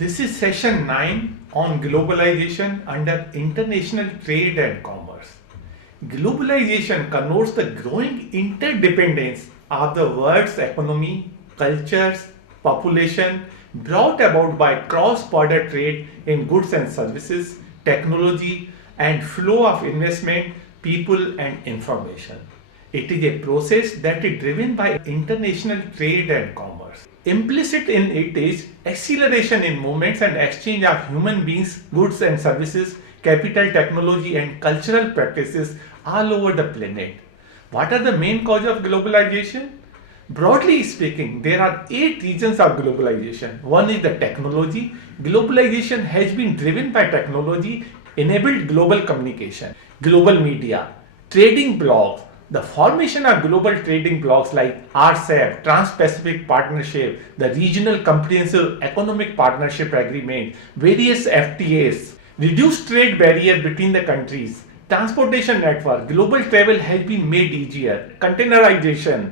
This is session 9 on globalization under international trade and commerce. Globalization connotes the growing interdependence of the world's economy, cultures, population brought about by cross-border trade in goods and services, technology and flow of investment, people and information. It is a process that is driven by international trade and commerce. Implicit in it is acceleration in movements and exchange of human beings, goods and services, capital, technology and cultural practices all over the planet. What are the main causes of globalization? Broadly speaking, there are 8 regions of globalization. One is the technology. Globalization has been driven by technology, enabled global communication, global media, trading blocs, the formation of global trading blocs like RCEP, Trans-Pacific Partnership, the Regional Comprehensive Economic Partnership Agreement, various FTAs, reduced trade barrier between the countries, transportation network, global travel has been made easier, containerization,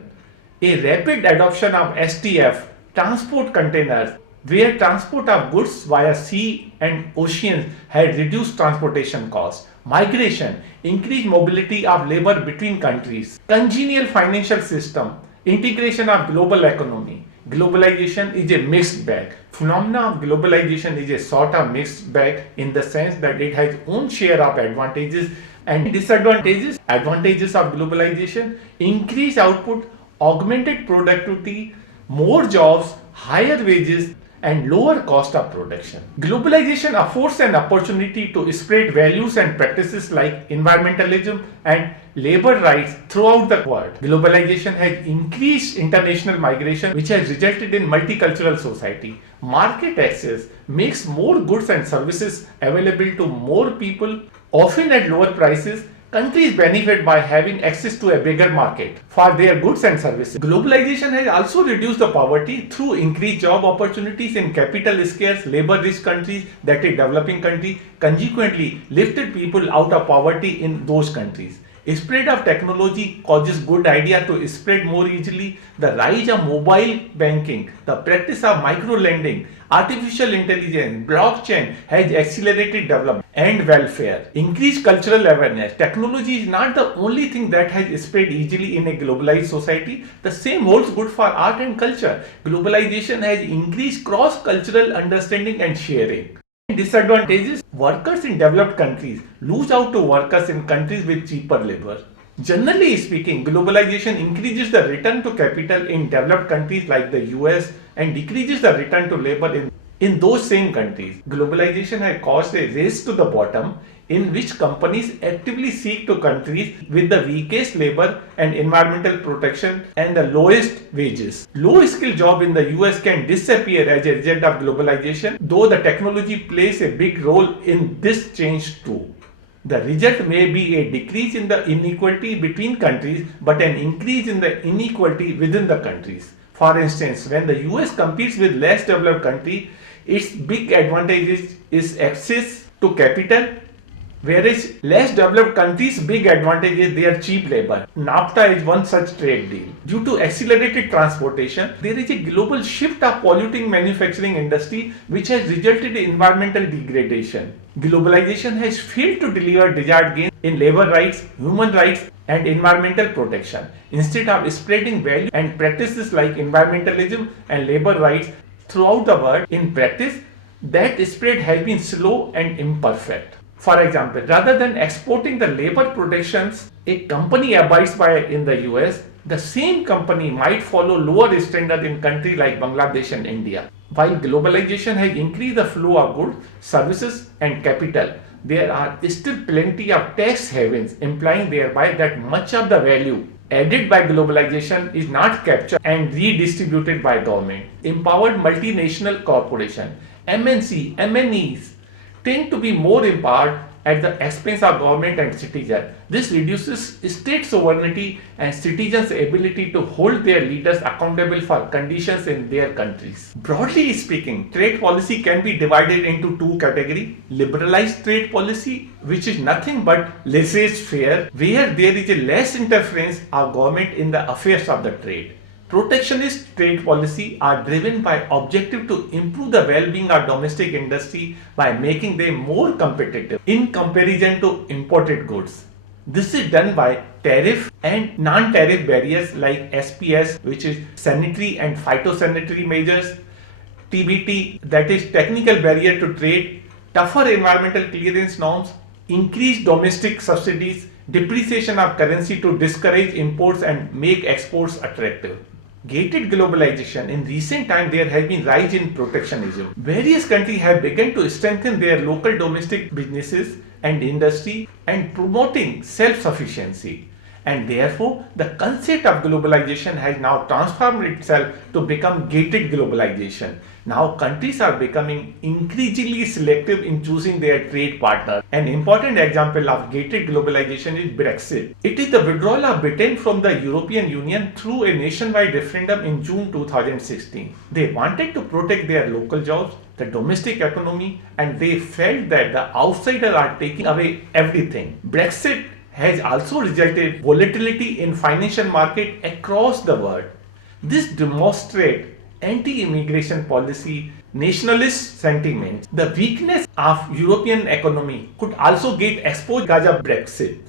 a rapid adoption of STF, transport containers, where transport of goods via sea and oceans had reduced transportation costs, migration, increased mobility of labor between countries, congenial financial system, integration of global economy. Globalization is a mixed bag. Phenomena of globalization is a sort of mixed bag in the sense that it has own share of advantages and disadvantages. Advantages of globalization: increased output, augmented productivity, more jobs, higher wages, and lower cost of production. Globalization affords an opportunity to spread values and practices like environmentalism and labor rights throughout the world. Globalization has increased international migration, which has resulted in multicultural society. Market access makes more goods and services available to more people, often at lower prices. Countries benefit by having access to a bigger market for their goods and services. Globalization has also reduced the poverty through increased job opportunities in capital scarce, labor rich countries, that is developing countries, consequently lifted people out of poverty in those countries. Spread of technology causes good idea to spread more easily. The rise of mobile banking, the practice of micro lending, artificial intelligence, blockchain has accelerated development and welfare. Increased cultural awareness. Technology is not the only thing that has spread easily in a globalized society. The same holds good for art and culture. Globalization has increased cross-cultural understanding and sharing. Disadvantages: workers in developed countries lose out to workers in countries with cheaper labor. Generally speaking, globalization increases the return to capital in developed countries like the US and decreases the return to labor in those same countries. Globalization has caused a race to the bottom in which companies actively seek to countries with the weakest labor and environmental protection and the lowest wages. Low skill job in the US can disappear as a result of globalization, though the technology plays a big role in this change too. The result may be a decrease in the inequality between countries but an increase in the inequality within the countries. For instance, when the US competes with less developed countries, its big advantage is access to capital, whereas less developed countries' big advantage is their cheap labor. NAFTA is one such trade deal. Due to accelerated transportation, there is a global shift of polluting manufacturing industry which has resulted in environmental degradation. Globalization has failed to deliver desired gains in labor rights, human rights, and environmental protection. Instead of spreading value and practices like environmentalism and labor rights throughout the world, in practice, that spread has been slow and imperfect. For example, rather than exporting the labor protections a company abides by in the US, the same company might follow lower standards in countries like Bangladesh and India. While globalization has increased the flow of goods, services, and capital, there are still plenty of tax havens, implying thereby that much of the value added by globalization is not captured and redistributed by government. Empowered multinational corporations, MNC, MNEs, tend to be more empowered at the expense of government and citizens. This reduces state sovereignty and citizens' ability to hold their leaders accountable for conditions in their countries. Broadly speaking, trade policy can be divided into two categories. Liberalized trade policy, which is nothing but laissez-faire, where there is a less interference of government in the affairs of the trade. Protectionist trade policy are driven by objective to improve the well-being of domestic industry by making them more competitive in comparison to imported goods. This is done by tariff and non-tariff barriers like SPS, which is sanitary and phytosanitary measures, TBT, that is technical barrier to trade, tougher environmental clearance norms, increased domestic subsidies, depreciation of currency to discourage imports and make exports attractive. Gated globalization. In recent time, there has been rise in protectionism. Various countries have begun to strengthen their local domestic businesses and industry and promoting self-sufficiency. And therefore, the concept of globalization has now transformed itself to become gated globalization. Now, countries are becoming increasingly selective in choosing their trade partners. An important example of gated globalization is Brexit. It is the withdrawal of Britain from the European Union through a nationwide referendum in June 2016. They wanted to protect their local jobs, the domestic economy, and they felt that the outsiders are taking away everything. Brexit has also resulted volatility in financial market across the world. This demonstrates anti-immigration policy, nationalist sentiments. The weakness of European economy could also get exposed because of Brexit.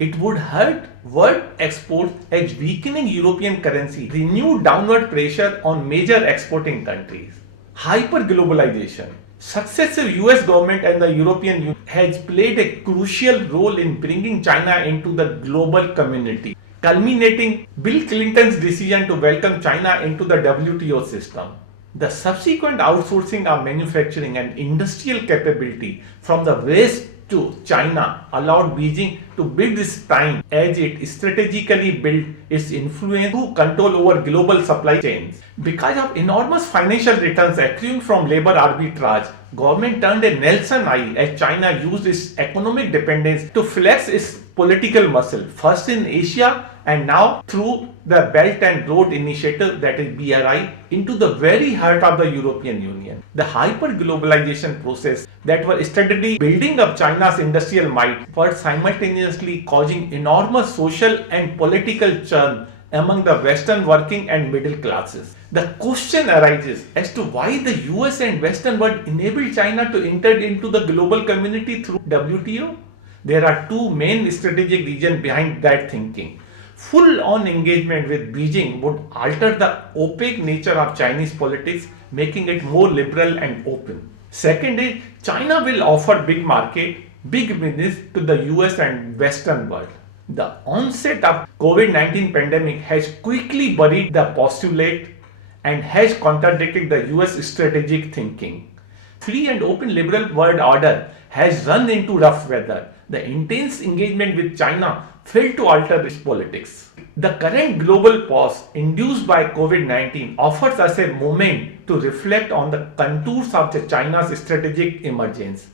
It would hurt world exports as weakening European currency renewed downward pressure on major exporting countries. Hyperglobalization. Successive US government and the European Union has played a crucial role in bringing China into the global community, culminating Bill Clinton's decision to welcome China into the WTO system. The subsequent outsourcing of manufacturing and industrial capability from the West to China allowed Beijing to build its time as it strategically built its influence to control over global supply chains. Because of enormous financial returns accruing from labor arbitrage, government turned a Nelson eye as China used its economic dependence to flex its political muscle, first in Asia and now through the Belt and Road Initiative, that is BRI, into the very heart of the European Union. The hyper-globalization process that was steadily building up China's industrial might was simultaneously causing enormous social and political churn among the Western working and middle classes. The question arises as to why the US and Western world enabled China to enter into the global community through WTO. There are two main strategic reasons behind that thinking. Full-on engagement with Beijing would alter the opaque nature of Chinese politics, making it more liberal and open. Second is, China will offer big market, big business to the US and Western world. The onset of COVID-19 pandemic has quickly buried the postulate and has contradicted the US strategic thinking. Free and open liberal world order has run into rough weather. The intense engagement with China failed to alter its politics. The current global pause induced by COVID-19 offers us a moment to reflect on the contours of China's strategic emergence.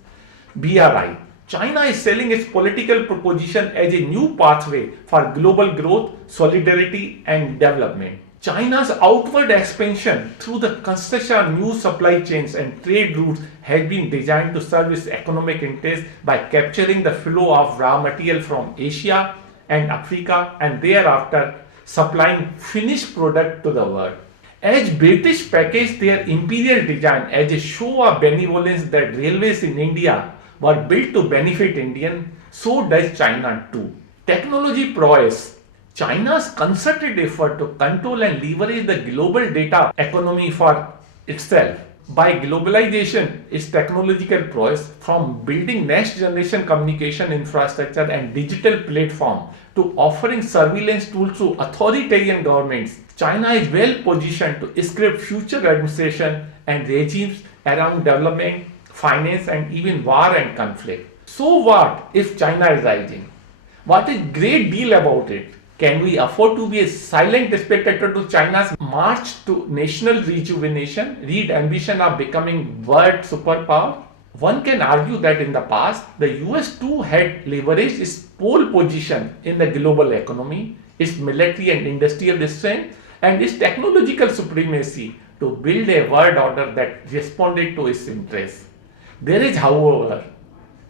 BRI. China is selling its political proposition as a new pathway for global growth, solidarity, and development. China's outward expansion through the construction of new supply chains and trade routes has been designed to serve its economic interests by capturing the flow of raw material from Asia and Africa and thereafter supplying finished product to the world. As British packaged their imperial design as a show of benevolence that railways in India were built to benefit Indian, so does China too. Technology prowess. China's concerted effort to control and leverage the global data economy for itself. By globalization, its technological prowess from building next generation communication infrastructure and digital platform to offering surveillance tools to authoritarian governments, China is well positioned to script future administration and regimes around development, finance, and even war and conflict. So what if China is rising? What is great deal about it? Can we afford to be a silent spectator to China's march to national rejuvenation, read ambition of becoming world superpower? One can argue that in the past, the US too had leveraged its pole position in the global economy, its military and industrial strength, and its technological supremacy to build a world order that responded to its interests. There is, however,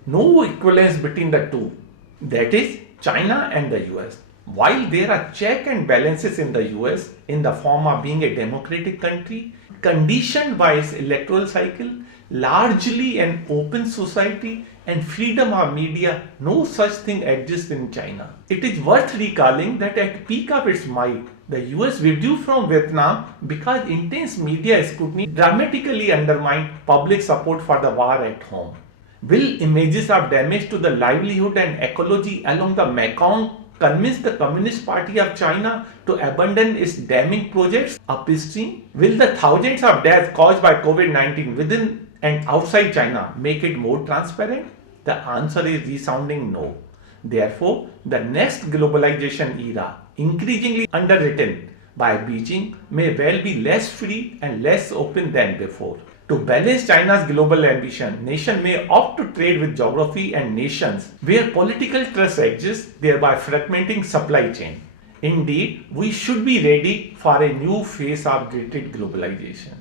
no equivalence between the two, that is, China and the US. While there are check and balances in the US in the form of being a democratic country, conditioned by its electoral cycle, largely an open society and freedom of media, no such thing exists in China. It is worth recalling that at peak of its might, the US withdrew from Vietnam because intense media scrutiny dramatically undermined public support for the war at home. Will images of damage to the livelihood and ecology along the Mekong convince the Communist Party of China to abandon its damming projects upstream? Will the thousands of deaths caused by COVID-19 within and outside China make it more transparent? The answer is resounding no. Therefore, the next globalization era, increasingly underwritten by Beijing, may well be less free and less open than before. To balance China's global ambition, nation may opt to trade with geography and nations where political trust exists, thereby fragmenting supply chain. Indeed, we should be ready for a new phase of greater globalization.